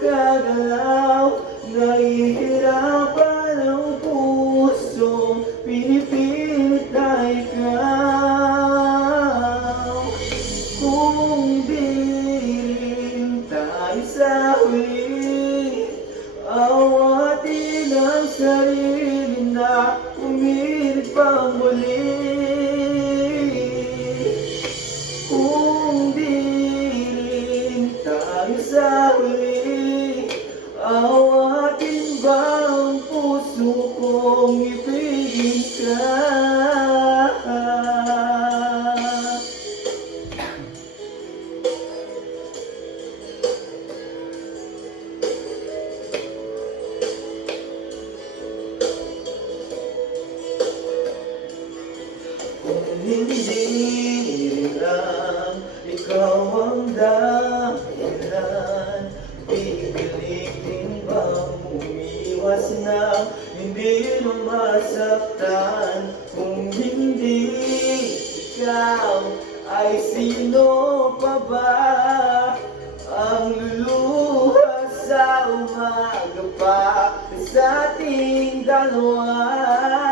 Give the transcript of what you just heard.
makagalaw. Nahihirapan ang pusong pinipilit na ikaw. Kung di rin tayo sa huli, awatin ang sarili na umirit pang muli. Kung di rin tayo sa huli, awatin ba ang puso kong ibigin ka? Kung hindi rin lang ikaw ang dahilan, pipilitin bang umiwas na hindi masaktan? Kung hindi ikaw, ay sino pa ba ang luluha sa umaga pa sa ating dalawa?